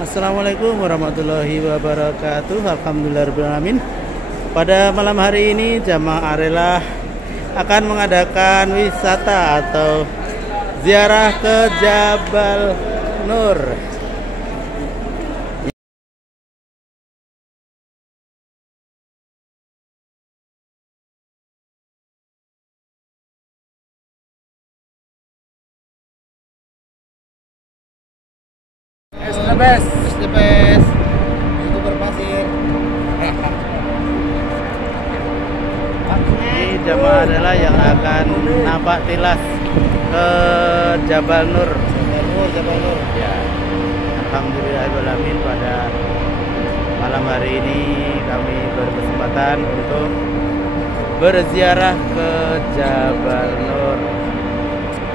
Assalamualaikum warahmatullahi wabarakatuh. Alhamdulillahirrahmanirrahim. Pada malam hari ini jamaah Arelah akan mengadakan wisata atau ziarah ke Jabal Nur. It's the best. It's the best. YouTuber pasir. Ini jamaah adalah yang akan napak tilas ke Jabal Nur. Jabal Nur. Ya. Alhamdulillahirrahmanirrahim, pada malam hari ini kami berkesempatan untuk berziarah ke Jabal Nur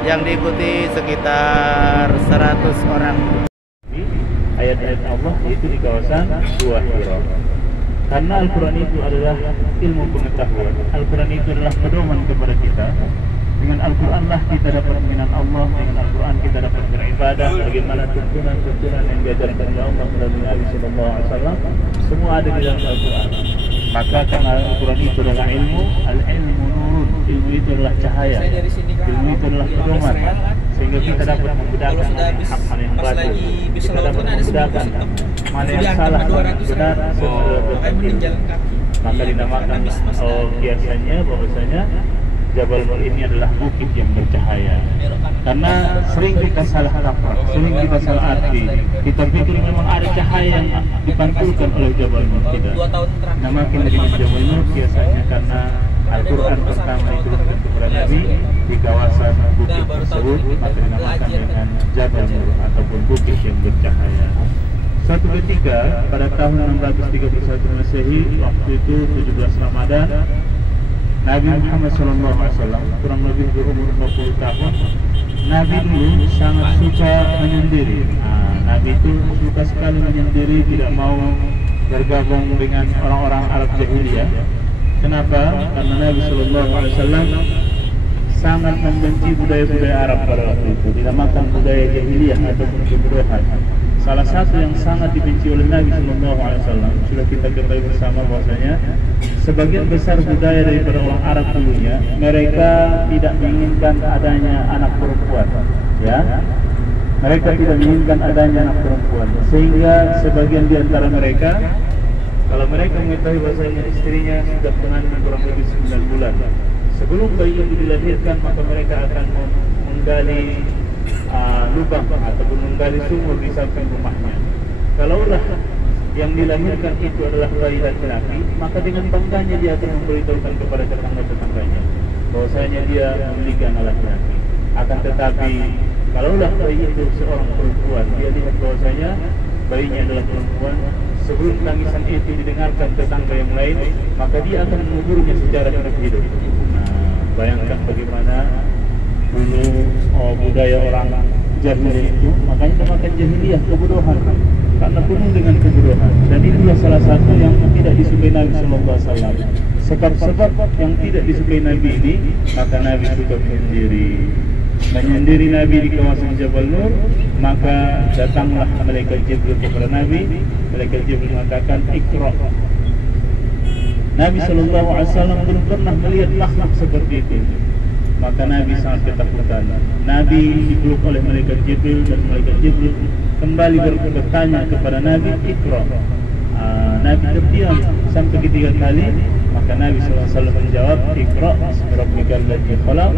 yang diikuti sekitar 100 orang. Ayat-ayat Allah itu di kawasan Gua Hira. Karena Al-Quran itu adalah ilmu pengetahuan. Al-Quran itu adalah pedoman kepada kita. Dengan Al-Quran lah kita dapat mengenal Allah. Dengan Al-Quran kita dapat beribadah. Bagaimana tuntunan-tuntunan yang diajarkan oleh Allah melalui Nabi Sallallahu Alaihi Wasallam, semua ada di dalam Al-Quran. Maka karena Al-Quran itu adalah ilmu, al-ilmu nurun, ilmu itu adalah cahaya, ilmu itu adalah pedoman, sehingga kita dapat membedakan mana yang hak, mana yang batil. Kita dapat membedakan mana yang salah, mana yang benar, semua adalah ilmu. Maka dinamakan kiasannya bahwasanya Jabal Nur ini adalah bukit yang bercahaya. Karena sering kita salah kaprah, sering kita salah arti. Kita pikir memang ada cahaya yang dipantulkan oleh Jabal Nur. Tidak. Namakan dengan Jabal Nur kiasannya karena Al-Quran pertama diturunkan kepada Nabi di kawasan bukit tersebut, maka dinamakan dengan Jabal Nur ataupun bukit yang bercahaya. Suatu ketika pada tahun 631 Masehi, waktu itu 17 Ramadan, Nabi Muhammad SAW kurang lebih berumur 20 tahun. Nabi dulu sangat suka menyendiri. Nabi itu suka sekali menyendiri, tidak mau bergabung dengan orang-orang Arab jahiliyah. Kenapa? Karena Nabi SAW sangat membenci budaya-budaya Arab pada waktu itu. Dinamakan budaya jahiliyah ataupun kebodohan. Salah satu yang sangat dibenci oleh Nabi SAW, sudah kita ketahui bersama bahwasanya sebagian besar budaya daripada orang Arab dulunya, mereka tidak menginginkan adanya anak perempuan, ya. Mereka tidak menginginkan adanya anak perempuan, sehingga sebagian di antara mereka, kalau mereka mengetahui bahwasanya istrinya sudah mengandung kurang lebih 9 bulan, sebelum bayi itu dilahirkan, maka mereka akan menggali lubang ataupun menggali sumur di samping rumahnya. Kalaulah yang dilahirkan itu adalah bayi laki-laki, maka dengan bangganya dia akan memberitahukan kepada tetangga-tetangganya bahwasanya dia memiliki anak laki-laki. Akan tetapi kalaulah bayi itu seorang perempuan, dia lihat bahwasanya bayinya adalah perempuan, sebelum tangisan itu didengarkan tetangga yang lain, maka dia akan menguburnya secara hidup. Bayangkan bagaimana dulu budaya orang jahiliyah itu, makanya dinamakan jahiliyah, kebodohan, karena penuh dengan kebodohan. Dan itulah salah satu yang tidak disukai Nabi Sallallahu Alaihi Wasallam. Sebab yang tidak disukai Nabi ini, maka Nabi suka menyendiri Nabi di kawasan Jabal Nur. Maka datanglah malaikat Jibril kepada Nabi. Malaikat Jibril mengatakan, Iqra. Nabi Sallallahu Alaihi Wasallam belum pernah melihat makhluk seperti itu. Maka Nabi sangat ketakutan. Nabi dipeluk oleh malaikat Jibril, dan malaikat Jibril kembali bertanya kepada Nabi, Iqra. Nabi terdiam sampai ketiga kali. Maka Nabi SAW menjawab, Iqra bismi rabbikal ladzi khalaq,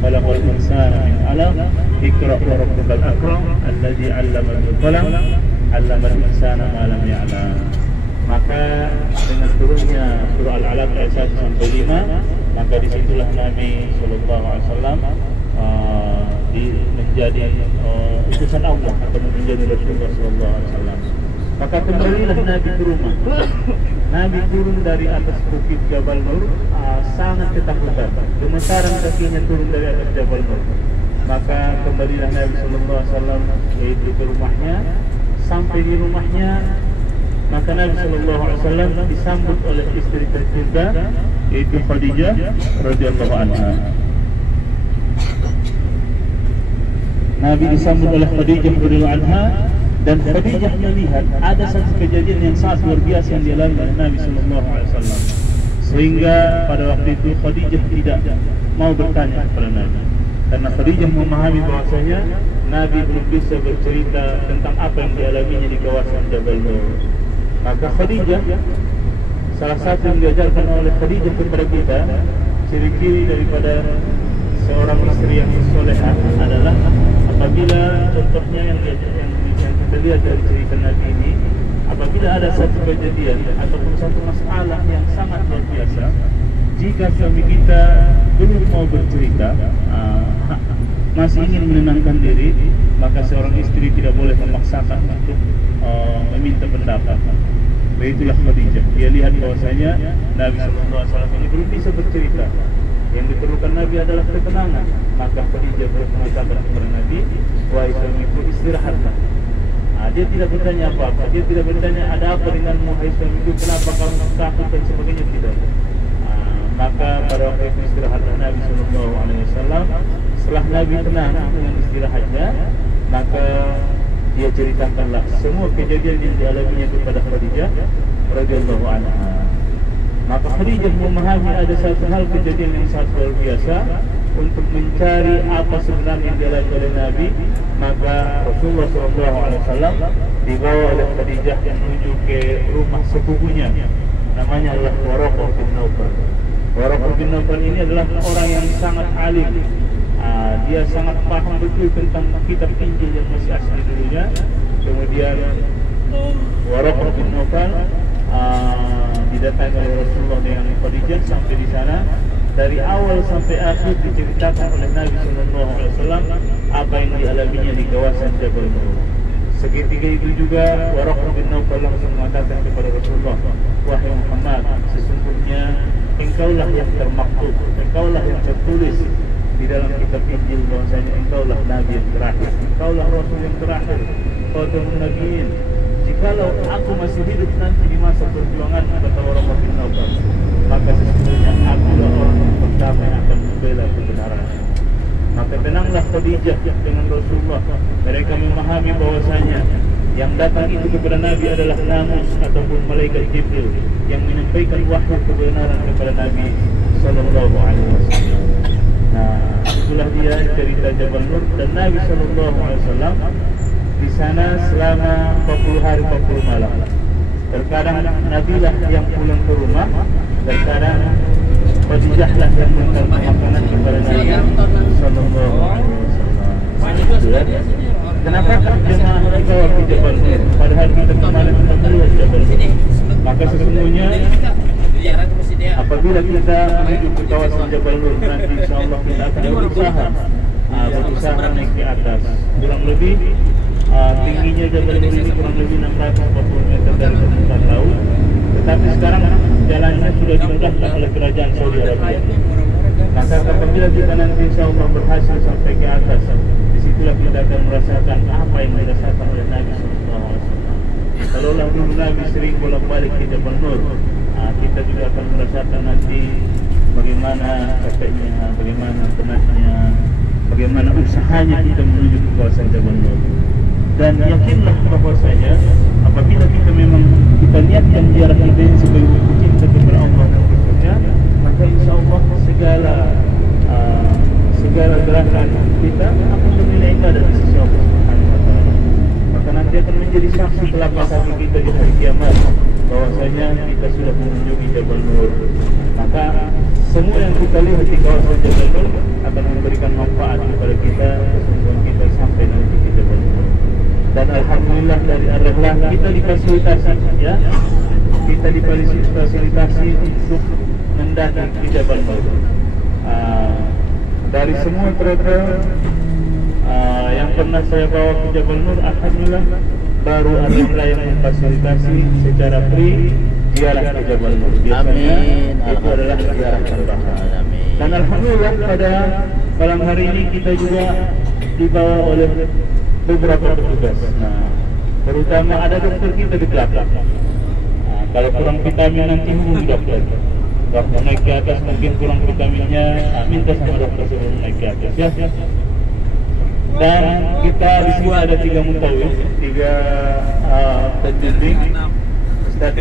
khalaqal insana min 'alaq, Iqra wa rabbukal akram, alladzi 'allama bil qalam, 'allamal insana ma lam ya'lam. Maka dengan turunnya surah Al-Alaq ayat 1 sampai 5, maka disitulah Nabi SAW menjadi utusan Allah atau menjadi Rasulullah SAW. Maka kembalilah Nabi ke rumah. Nabi turun dari atas bukit Jabal Nur, sangat ketakutan, gemetaran kakinya turun dari atas Jabal Nur. Maka kembalilah Nabi SAW yaitu ke rumahnya. Sampai di rumahnya, maka Nabi SAW disambut oleh istri tercinta yaitu Khadijah radhiyallahu anha. Nabi disambut oleh Khadijah radhiyallahu anha Dan Khadijah melihat ada satu kejadian yang sangat luar biasa yang dialami oleh Nabi SAW, sehingga pada waktu itu Khadijah tidak mau bertanya kepada Nabi, karena Khadijah memahami bahwasanya Nabi belum bisa bercerita tentang apa yang dialaminya di kawasan Jabal Nur. Maka Khadijah, salah satu yang diajarkan oleh Khadijah kepada kita, ciri-ciri daripada seorang istri yang solehah adalah apabila contohnya yang kita lihat dari cerita Nabi ini, apabila ada satu kejadian ataupun satu masalah yang sangat luar biasa, jika suami kita belum mau bercerita, masih ingin menenangkan diri, maka seorang istri tidak boleh memaksakan untuk meminta pendapat. Begitulah Khadijah. Dia lihat bahwasanya Nabi SAW ini belum bisa bercerita. Yang diperlukan Nabi adalah ketenangan. Maka Khadijah mengatakan kepada Nabi, wahai suamiku, istirahatlah. Dia tidak bertanya apa-apa. Dia tidak bertanya ada apa denganmu, wahai suamiku, kenapa kamu takut dan sebagainya, tidak. Maka pada waktu itu istirahatlah Nabi SAW. Setelah Nabi tenang dengan istirahatnya, maka dia ceritakanlah semua kejadian yang dialaminya kepada Khadijah radhiyallahu anha. Maka Khadijah memahami ada satu hal kejadian yang sangat luar biasa. Untuk mencari apa sebenarnya yang dialami oleh Nabi, maka Rasulullah SAW dibawa oleh Khadijah yang menuju ke rumah sepupunya, namanya adalah Waraqah bin Naufal. Waraqah bin Naufal ini adalah orang yang sangat alim. Dia sangat paham betul tentang kitab Injil yang masih asli dulunya. Kemudian Waraqah bin Naufal didatangi oleh Rasulullah dengan Khadijah sampai di sana. Dari awal sampai akhir diceritakan oleh Nabi SAW apa yang dialaminya di kawasan Jabal Nur. Seketika itu juga Waraqah bin Naufal langsung mengatakan kepada Rasulullah, wahai Muhammad, sesungguhnya engkaulah yang termaktub, engkaulah yang tertulis di dalam kitab Injil bahwasanya engkaulah Nabi yang terakhir, engkaulah Rasul yang terakhir, Khatamun Nabiyyin. Jikalau aku masih hidup nanti di masa perjuangan, kata Waraqah bin Naufal, maka sesungguhnya aku adalah orang yang pertama yang akan membela kebenaran. Maka tenanglah Khadijah dengan Rasulullah. Mereka memahami bahwasanya yang datang itu kepada Nabi adalah Namus ataupun malaikat Jibril yang menyampaikan wahyu kebenaran kepada Nabi sallallahu alaihi wasallam. Nah, itulah dia cerita Jabal Nur. Dan Nabi sallallahu alaihi wasallam di sana selama 40 hari 40 malam. Terkadang Nabi lah yang pulang ke rumah, terkadang Khadijah lah yang mengantar makanan kepada Nabi sallallahu alaihi wasallam. Kenapa jemaah dibawa ke Jabal Nur padahal kita kemarin melihat Jabal Nur? Maka sesungguhnya apabila kita menuju ke kawasan Jabal Nur, nanti insyaallah kita akan berusaha naik ke atas. Kurang lebih tingginya Jabal Nur ini kurang lebih 640 meter dari permukaan laut. Tetapi sekarang jalannya sudah dimudahkan oleh kerajaan Saudi Arabia. Maka apabila kita nanti insyaallah berhasil sampai ke atas, disitulah kita akan merasakan apa yang dirasakan oleh Nabi SAW. Kalaulah dulu Nabi sering bolak-balik ke Jabal Nur, kita juga akan merasakan nanti bagaimana capeknya, bagaimana penatnya, bagaimana usahanya kita menuju ke kawasan Jabal Nur. Dan yakinlah bahwasanya apabila kita memang kita niatkan ziarah kita ini sebagai cinta kepada Allah dan Rasulnya, maka insyaallah segala gerakan kita akan bernilai indah dari sisi Allah Subhanahu wa taala. Maka nanti akan menjadi saksi kelapa hati kita di hari kiamat bahwasanya kita sudah mengunjungi Jabal Nur. Maka semua yang kita lihat di kawasan Jabal Nur akan memberikan manfaat kepada kita sesungguhnya kita sampai nanti di Jabal Nur. Dan alhamdulillah dari Ar-Rahlah kita difasilitasi, ya, kita difasilitasi untuk mendaki di Jabal Nur. Dari semua travel yang pernah saya bawa ke Jabal Nur, alhamdulillah baru Ar-Rahlah yang memfasilitasi secara free ziarah ke Jabal Nur. Biasanya itu adalah ziarah tambahan. Dan alhamdulillah pada malam hari ini kita juga dibawa oleh beberapa petugas. Nah, terutama ada dokter kita di belakang. Kalau kurang vitamin nanti hubungi dokter. Waktu naik ke atas mungkin kurang vitaminnya, minta sama dokter sebelum naik ke atas, ya. Dan kita di sini ada 3 mutawif, 3 penbimbing, Ustaz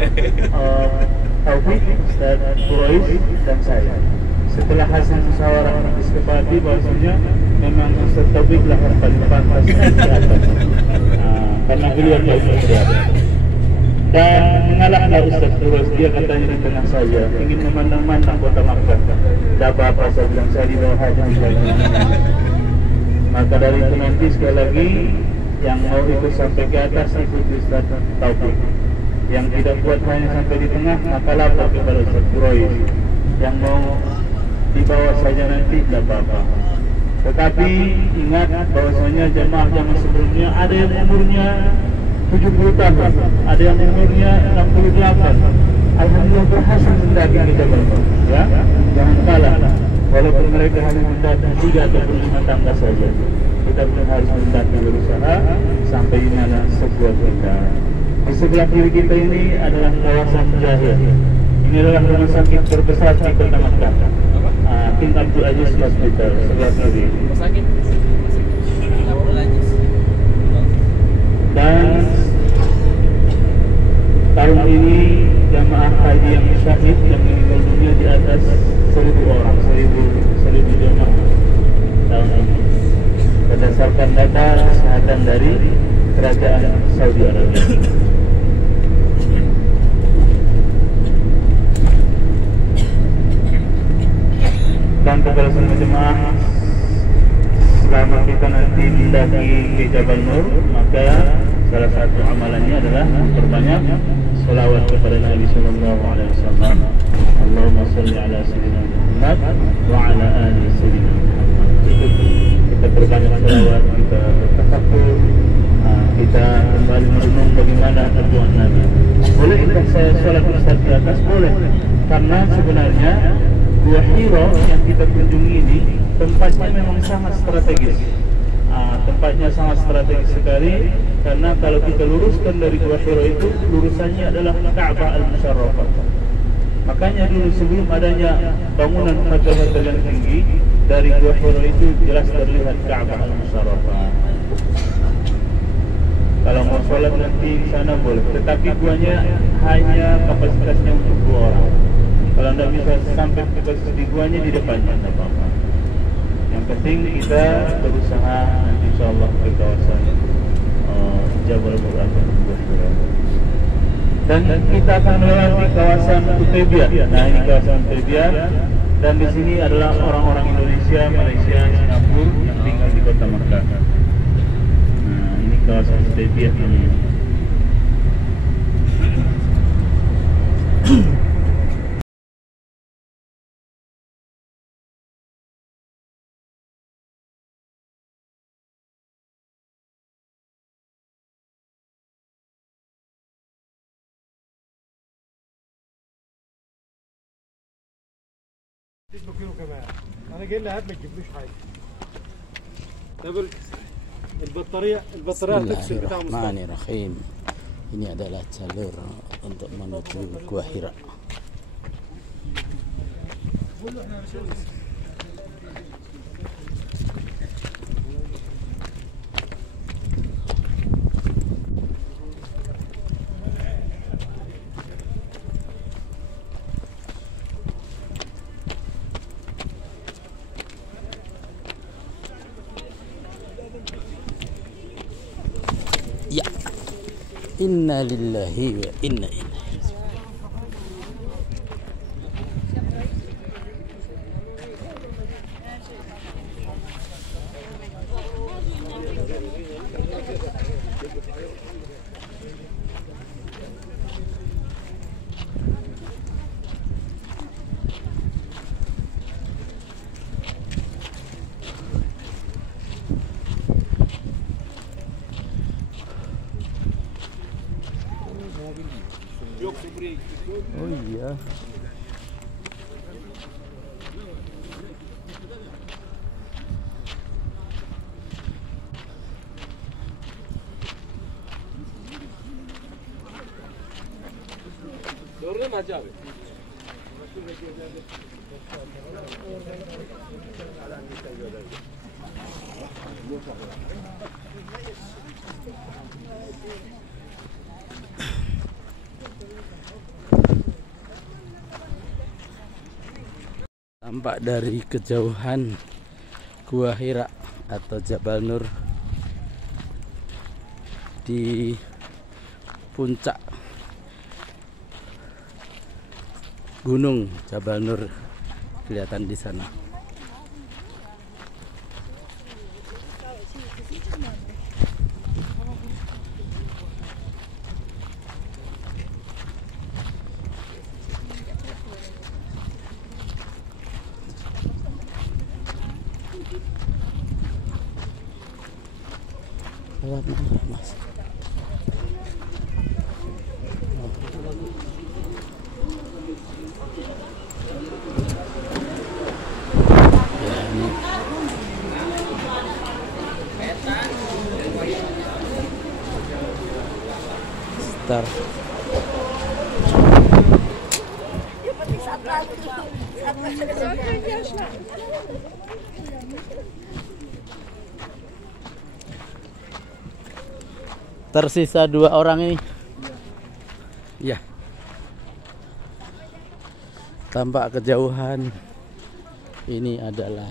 Taufik, Ustaz Quraisy, dan saya. Setelah hasil musyawarah disepakati bahwasanya memang Ustaz Taufik lah yang paling pantas di atas, karena beliau tahu siapa. Dan mengalahlah Ustaz Quraisy, dia katanya di tengah saya ingin memandang-mandang kota Makkah. Tak apa-apa, saya bilang saya di bawah aja. Maka dari itu nanti sekali lagi yang mau ikut sampai ke atas ikut Ustaz Taufik. Yang tidak kuat hanya sampai di tengah maka lapor kepada Ustaz Quraisy. Yang mau di bawah saja nanti tidak apa-apa. Tetapi ingat bahwasanya jemaah sebelumnya ada yang umurnya 70 tahun, ada yang umurnya 68. Alhamdulillah berhasil mendaki ke Jabal Nur. Ya, jangan kalah. Walaupun mereka hanya mendaki 3 atau 5 tangga saja, kita pun harus mendaki berusaha sampai di mana sebuah kita. Di sebelah kiri kita ini adalah kawasan Jahil. Ini adalah rumah sakit terbesar di Kota Makkah. King Abdul Aziz Hospital sebelah kiri. Dan tahun ini jamaah haji yang syahid yang meninggal dunia di atas 1.000 orang, 1.000 jamaah tahun ini berdasarkan data kesehatan dari kerajaan Saudi Arabia. Dan kepada semua jemaah, selama kita nanti mendaki ke Jabal Nur, maka salah satu amalannya adalah memperbanyak selawat kepada Nabi Sallallahu Alaihi Wasallam. Allahumma salli ala Sayyidina Muhammad wa ala ali Sayyidina Muhammad. Kita perbanyak selawat, kita bertafakkur, kita kembali merenung bagaimana perjuangan Nabi. Boleh kita saya salat Ustaz di atas? Boleh. Karena sebenarnya Gua Hira yang kita kunjungi ini tempatnya memang sangat strategis. Tempatnya sangat strategis sekali karena kalau kita luruskan dari Gua Hira itu lurusannya adalah Ka'bah Al-Musharrafah. Makanya dulu sebelum adanya bangunan hotel-hotel yang tinggi, dari Gua Hira itu jelas terlihat Ka'bah Al-Musharrafah. Kalau mau sholat nanti di sana boleh, tetapi guanya hanya kapasitasnya untuk 2 orang. Kalau anda bisa sampai kapasitas di guanya di depannya, tidak apa-apa. Yang penting kita berusaha nanti insyaAllah ke kawasan Jabal Nur. Dan kita akan melewati kawasan Utaybiyah. Nah, ini kawasan Utaybiyah. Dan di sini adalah orang-orang Indonesia, Malaysia, Singapura yang tinggal di Kota Makkah. Nah, ini kawasan Utaybiyah ini. كيلو كمان انا جاي لها ما تجيبليش حاجه. البطاريه تفصل بتاع مصطفى. Bismillahirrahmanirrahim. Ini adalah jalur untuk menuju Gua Hira. Ya, inna lillahi wa inna ilaihi. Oh iya. Doğru mu Hacı abi? Tampak dari kejauhan Gua Hira atau Jabal Nur di puncak Gunung Jabal Nur kelihatan di sana. Lewat mana, Mas? Ya, ini Star. Tersisa 2 orang ini. Ya. Tampak kejauhan ini adalah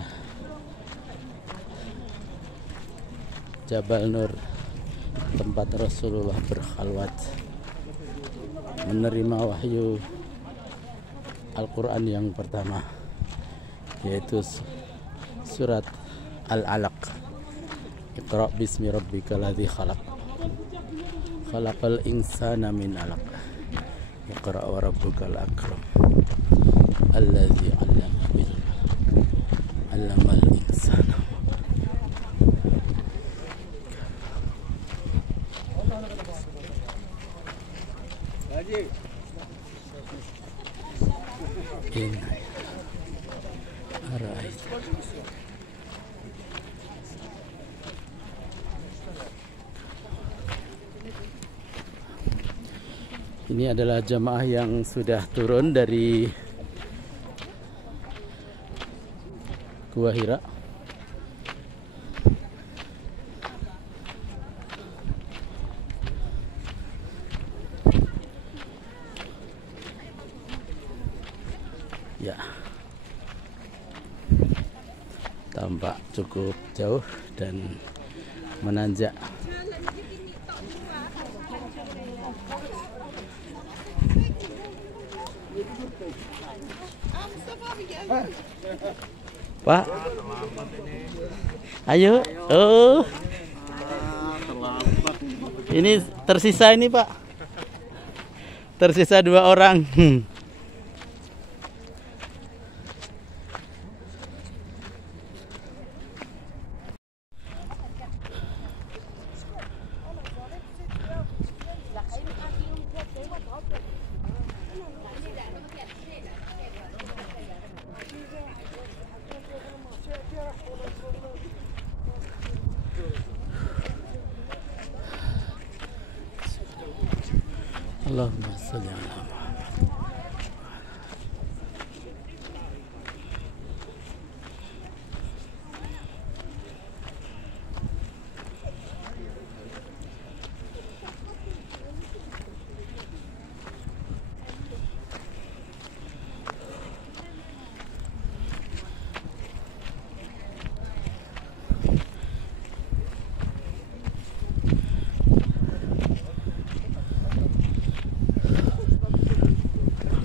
Jabal Nur, tempat Rasulullah berkhalwat menerima wahyu Al-Quran yang pertama, yaitu surat Al-Alaq. Iqra' bismi rabbikal ladzi khalaq. Khalaqal insana min 'alaq. Iqra' wa rabbukal akram. Alladzi 'allama bil 'allamal insana. Ini adalah jamaah yang sudah turun dari Gua Hira. Ya, tampak cukup jauh dan menanjak. Pak, ayo. Oh, ini tersisa ini Pak. Tersisa 2 orang. Allahumma sholli ala Muhammad.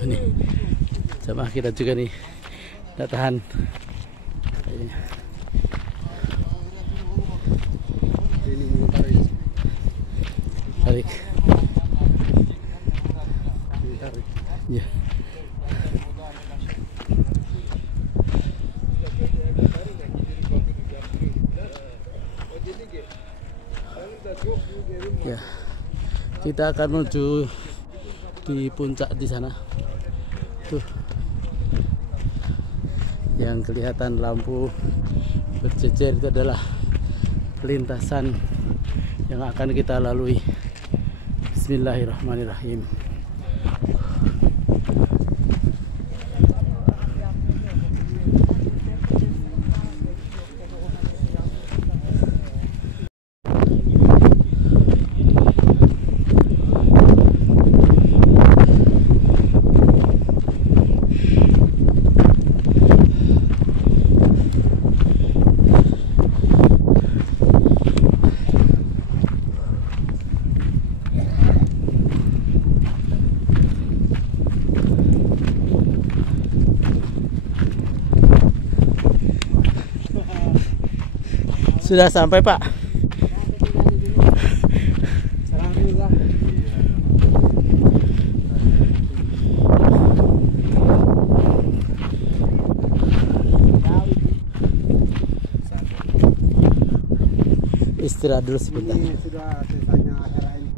Ini jamaah kita juga nih, tidak tahan. Tarik. Ya. Ya. Kita akan menuju di puncak di sana. Tuh, yang kelihatan lampu berjejer itu adalah lintasan yang akan kita lalui. Bismillahirrahmanirrahim. Sudah sampai, Pak. Istirahat dulu sebentar. Ini sudah selesainya acara ini.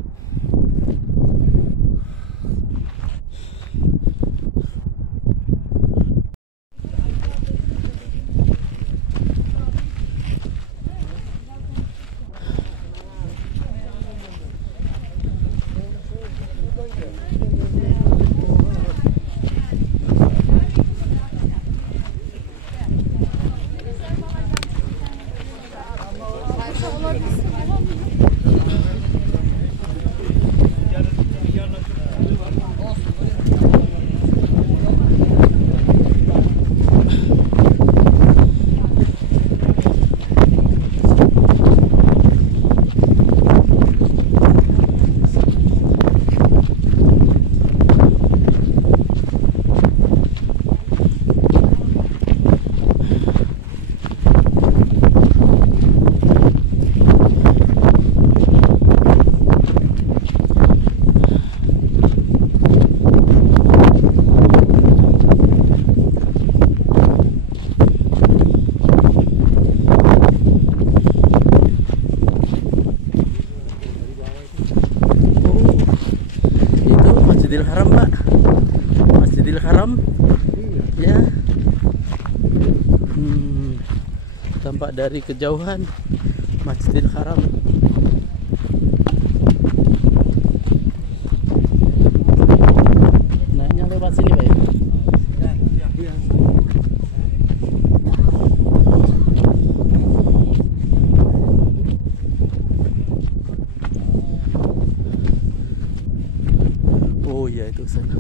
Masjidil Haram, Pak. Masjidil Haram. Ya. Tampak dari kejauhan Masjidil Haram. Naiknya lewat sini, Pak. Oh iya, itu sana.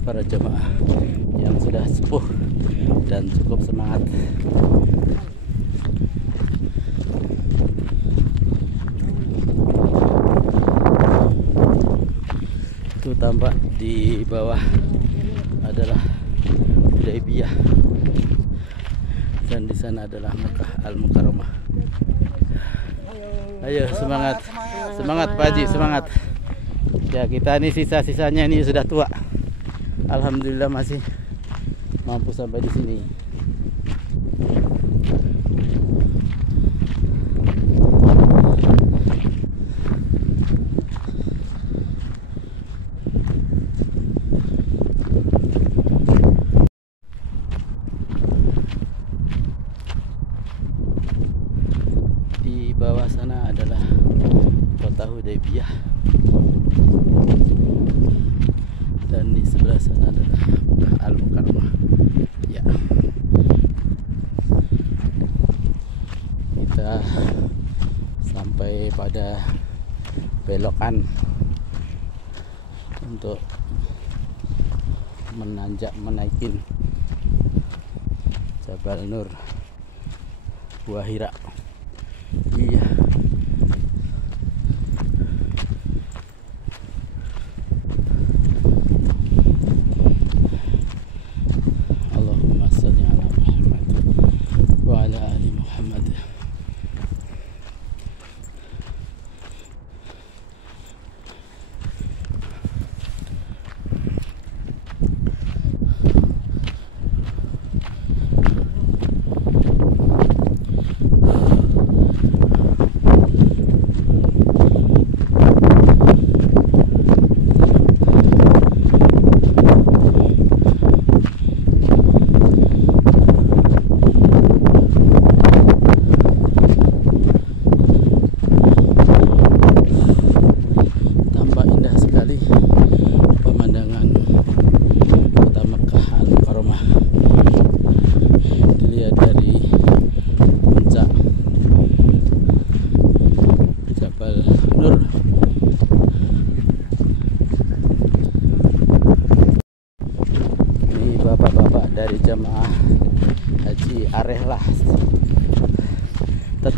Para jemaah yang sudah sepuh dan cukup semangat. Itu tampak di bawah adalah Hudaybiyah dan di sana adalah Mekah Al-Mukarramah. Ayo semangat, semangat Pak Haji, semangat. Ya, kita ini sisa-sisanya ini sudah tua. Alhamdulillah masih mampu sampai di sini. Di bawah sana adalah kota Hudaybiyah. Dan di sebelah sana adalah Al-Mukarramah. Ya. Kita sampai pada belokan untuk menaikin Jabal Nur Gua Hira. Iya.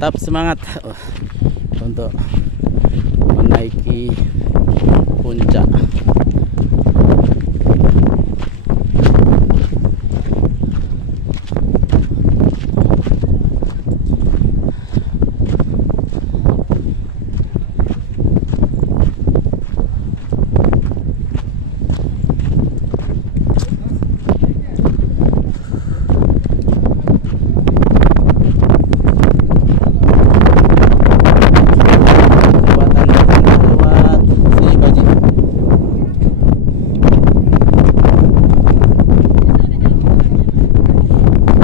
tetap semangat untuk menaiki puncak.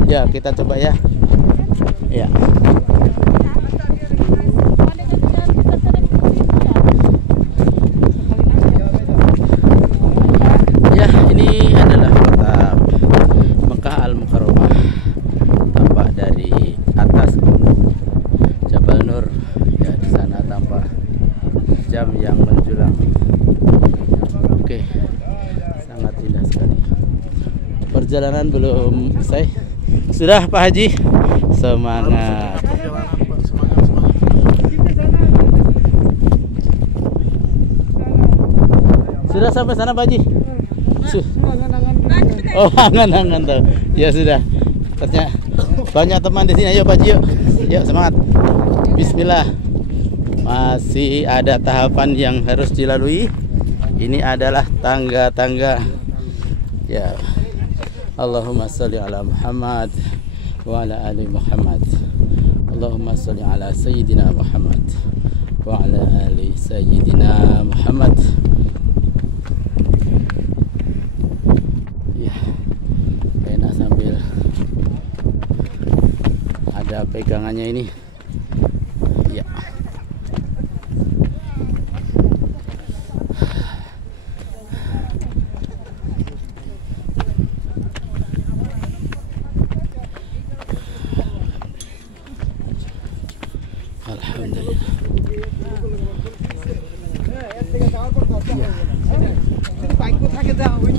Ya, kita coba ya. Ya. Ya, ini adalah kota Mekah Al-Mukarramah. Tampak dari atas gunung Jabal Nur. Ya, di sana tampak jam yang menjulang. Oke. Sangat indah sekali. Perjalanan belum selesai. Sudah Pak Haji, semangat. Sudah sampai sana Pak Haji? Oh, angan-angan tuh. Ya sudah. Ternyata banyak teman di sini. Ayo Pak Haji, yuk. Yuk semangat. Bismillah. Masih ada tahapan yang harus dilalui. Ini adalah tangga-tangga. Ya. Allahumma salli ala Muhammad wa ala ali Muhammad. Allahumma salli ala Sayyidina Muhammad wa ala ali Sayyidina Muhammad. Ya, enak sambil ada pegangannya ini. Ya. Alhamdulillah. Bike থাকে দাও ওই